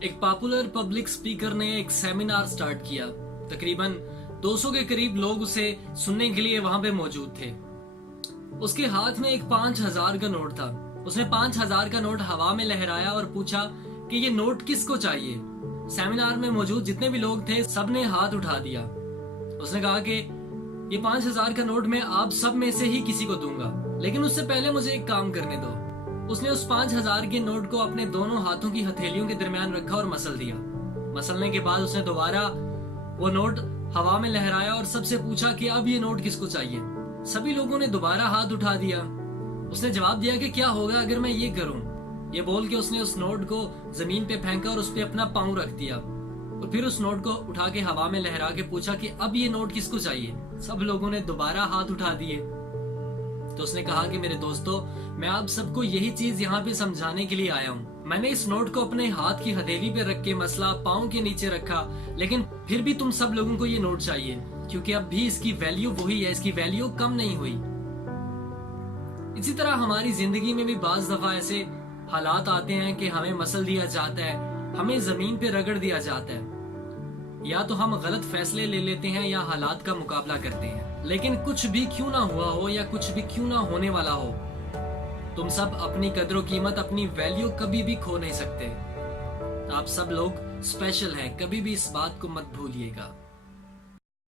ایک popular public speaker نے ایک سیمینار سٹارٹ کیا. تقریباً 200 کے قریب لوگ اسے سننے کے لیے وہاں پہ موجود تھے. اس کے ہاتھ میں ایک 5000 کا نوٹ تھا. اس نے 5000 کا نوٹ ہوا میں لہرایا اور پوچھا کہ یہ نوٹ کس کو چاہیے. سیمینار میں موجود جتنے بھی لوگ تھے سب نے ہاتھ اٹھا دیا. اس نے کہا کہ یہ 5000 کا نوٹ میں آپ سب میں سے ہی کسی کو دوں گا، لیکن اس سے پہلے مجھے ایک کام کرنے دو. اس نے اس 5000 کے نوٹ کو اپنے دونوں ہاتھوں کی ہتھیلیوں کے درمیان رکھا اور مسل دیا. مسلنے کے بعد اس نے دوبارہ وہ نوٹ ہوا میں لہرایا اور سب سے پوچھا کہ اب یہ نوٹ کس کو چاہیے. سبھی لوگوں نے دوبارہ ہاتھ اٹھا دیا. اس نے جواب دیا کہ کیا ہوگا اگر میں یہ کروں. یہ بول کے اس نے اس نوٹ کو زمین پہ پھینکا اور اس پہ اپنا پاؤں رکھ دیا اور پھر اس نوٹ کو اٹھا کے ہوا میں لہرا کے پوچھا کہ اب یہ نوٹ کس کو چاہیے. سب لوگوں نے دوبارہ ہاتھ اٹھا دیے. تو اس نے کہا کہ میرے دوستو، میں آپ سب کو یہی چیز یہاں پہ سمجھانے کے لیے آیا ہوں. میں نے اس نوٹ کو اپنے ہاتھ کی ہتھیلی پہ رکھ کے مسلا، پاؤں کے نیچے رکھا، لیکن پھر بھی تم سب لوگوں کو یہ نوٹ چاہیے کیونکہ اب بھی اس کی ویلیو وہی ہے، اس کی ویلیو کم نہیں ہوئی. اسی طرح ہماری زندگی میں بھی بعض دفعہ ایسے حالات آتے ہیں کہ ہمیں مسل دیا جاتا ہے، ہمیں زمین پہ رگڑ دیا جاتا ہے. یا تو ہم غلط فیصلے لے لیتے ہیں یا حالات کا مقابلہ کرتے ہیں. لیکن کچھ بھی کیوں نہ ہوا ہو یا کچھ بھی کیوں نہ ہونے والا ہو، تم سب اپنی قدر و قیمت، اپنی ویلیو کبھی بھی کھو نہیں سکتے. آپ سب لوگ اسپیشل ہیں، کبھی بھی اس بات کو مت بھولیے گا.